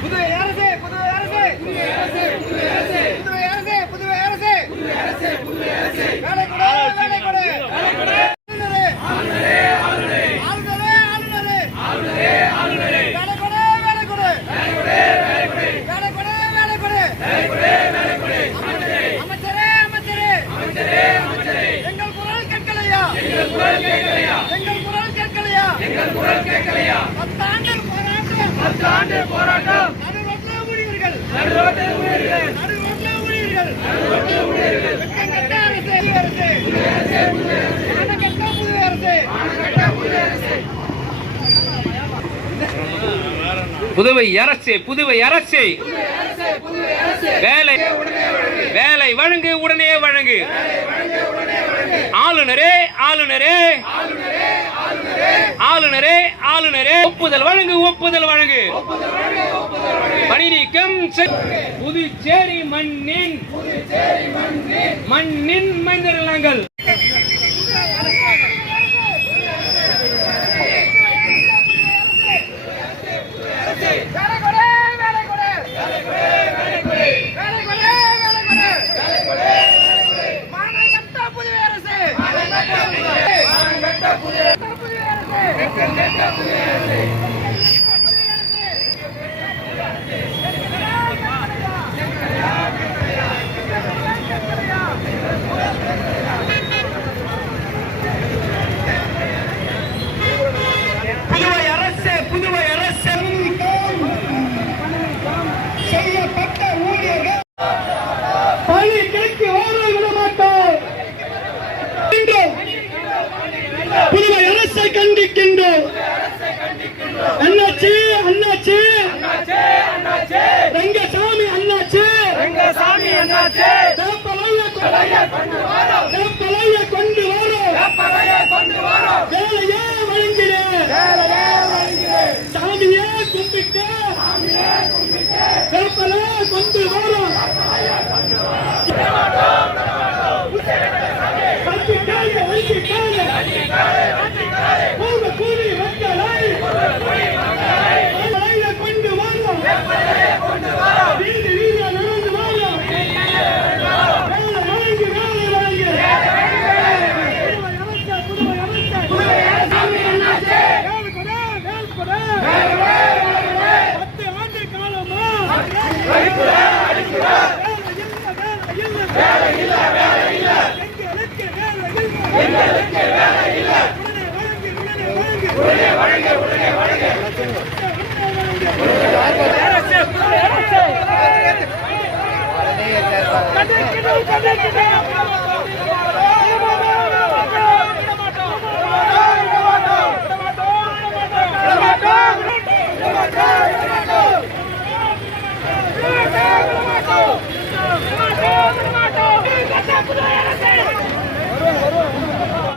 புதுவை அரசு புதுவை அரசு புதுவை அரசு புதுவை அரசு புதுவை அரசு புதுவை அரசு புதுவை அரசு பத்து போராட்டம். புதுவை அரசு புதுவை அரசு. வேலை வேலை வழங்கு உடனே வழங்கு. ஆளுநரே ஆளுநரே. ஆளுநரே ஆளுநரே ஒப்புதல் வழங்கு ஒப்புதல் வழங்கு பணி நீக்கம் புதுச்சேரி மண்ணின் மண்ணின் மனிதர்கள் நாங்கள் அரசு புதுவை அரசு புதுவை அரசு செய்யப்பட்ட ஊழியர்கள் பணி கிடைக்கு ஓரை விட மாட்டோம் புதுவை அரசை கண்டிக்கின்றோம். அண்ணாச்சி அண்ணாச்சி. ரங்கசாமி அண்ணாச்சி. ரங்கசாமி அண்ணாச்சி தேப்பலைய கொண்டு வரோம். தேப்பலைய கொண்டு வரோம். பகைய கொண்டு வரோம் வேலையே வேலையே சாமியே கும்பிட்டு கொண்டு வரோம் வஞ்சிக்காய, வஞ்சிக்காய. பூர்வ கூலி மக்களை வேலைய கொண்டு வரோம் வீதி வீதியா நடந்து வரோம் வேலை வழங்கு வேலை வழங்கு புதுவை அரசு, புதுவை அரசு. சாமி அண்ணாச்சே வேலை கொடு, வேலை கொடு. பத்து ஆண்டு காலமா வேலை இல்ல, வேலை Yapılıyor yarasın!